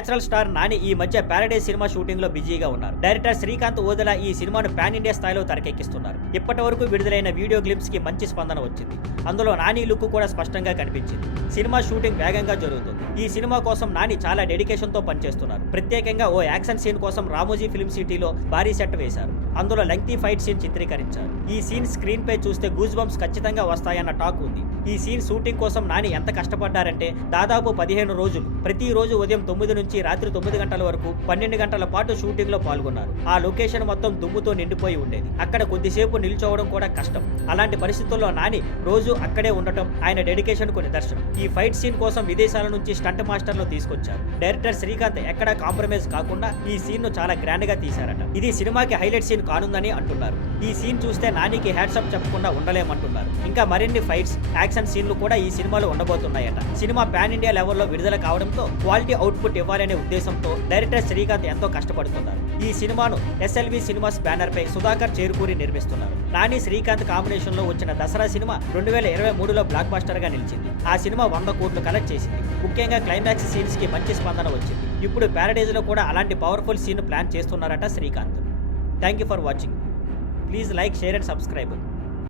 Natural star Nani ఈ మధ్య Paradise cinema shooting లో బిజీగా ఉన్నారు. డైరెక్టర్ శ్రీకాంత్ ఓదెలా ఈ సినిమాను పాన్ ఇండియా స్థాయిలో తెరకెక్కిస్తున్నారు. ఇప్పటి వరకు విడుదలైన వీడియో గ్లిప్స్ కి మంచి స్పందన వచ్చింది. అందులో నాని లుక్ కూడా స్పష్టంగా కనిపించింది. సినిమా షూటింగ్ వేగంగా జరుగుతుంది. ఈ సినిమా కోసం నాని చాలా డెడికేషన్ తో పనిచేస్తున్నారు. ప్రత్యేకంగా ఓ యాక్షన్ సీన్ కోసం రామోజీ ఫిల్మ్ సిటీలో భారీ సెట్ వేశారు. అందులో లెంగ్తీ ఫైట్ సీన్ చిత్రీకరించారు. ఈ సీన్ స్క్రీన్ పై చూస్తే గూస్ బంప్స్ ఖచ్చితంగా వస్తాయన్న టాక్ ఉంది. ఈ సీన్ షూటింగ్ కోసం నాని ఎంత కష్టపడ్డారంటే దాదాపు 15 రోజులు ప్రతిరోజు ఉదయం 9 నుంచి రాత్రి 9 గంటల వరకు 12 గంటల పాటు షూటింగ్ లో పాల్గొన్నారు. ఆ లొకేషన్ మొత్తం దుమ్ముతో నిండిపోయి ఉండేది. అక్కడ కొద్దిసేపు నిల్చోవడం కూడా కష్టం. అలాంటి పరిస్థితుల్లో నాని రోజు అక్కడే ఉండటం ఆయన డెడికేషన్ కు నిదర్శనం. ఈ ఫైట్ సీన్ కోసం విదేశాల నుంచి స్టంట్ మాస్టర్లు తీసుకొచ్చారు. డైరెక్టర్ శ్రీకాంత్ ఎక్కడా కాంప్రమైజ్ కాకుండా ఈ సీన్ ను చాలా గ్రాండ్ గా తీశారట. ఇది సినిమాకి హైలైట్ సీన్ కానుందని అంటున్నారు. ఈ సీన్ చూస్తే నానికి హ్యాట్సప్ చెప్పకుండా ఉండలేమంటున్నారు. ఇంకా మరిన్ని ఫైట్స్, యాక్షన్ సీన్లు కూడా ఈ సినిమాలో ఉండబోతున్నాయట. సినిమా పాన్ ఇండియా లెవెల్లో విడుదల కావడంతో క్వాలిటీ అవుట్పుట్ ఇవ్వాలనే ఉద్దేశంతో డైరెక్టర్ శ్రీకాంత్ ఎంతో కష్టపడుతున్నారు. ఈ సినిమాను ఎస్ఎల్వి సినిమాస్ బ్యానర్ పై సుధాకర్ చేరుకూరి నిర్మిస్తున్నారు. నాని శ్రీకాంత్ కాంబినేషన్ లో వచ్చిన దసరా సినిమా 2023లో బ్లాక్ బస్టర్ గా నిలిచింది. ఆ సినిమా 100 కోట్లు కలెక్ట్ చేసింది. ముఖ్యంగా క్లైమాక్స్ సీన్స్ కి మంచి స్పందన వచ్చింది. ఇప్పుడు ప్యారడైజ్ లో కూడా అలాంటి పవర్ఫుల్ సీన్ ప్లాన్ చేస్తున్నారట Srikanth. Thank you for watching. Please like, share and subscribe.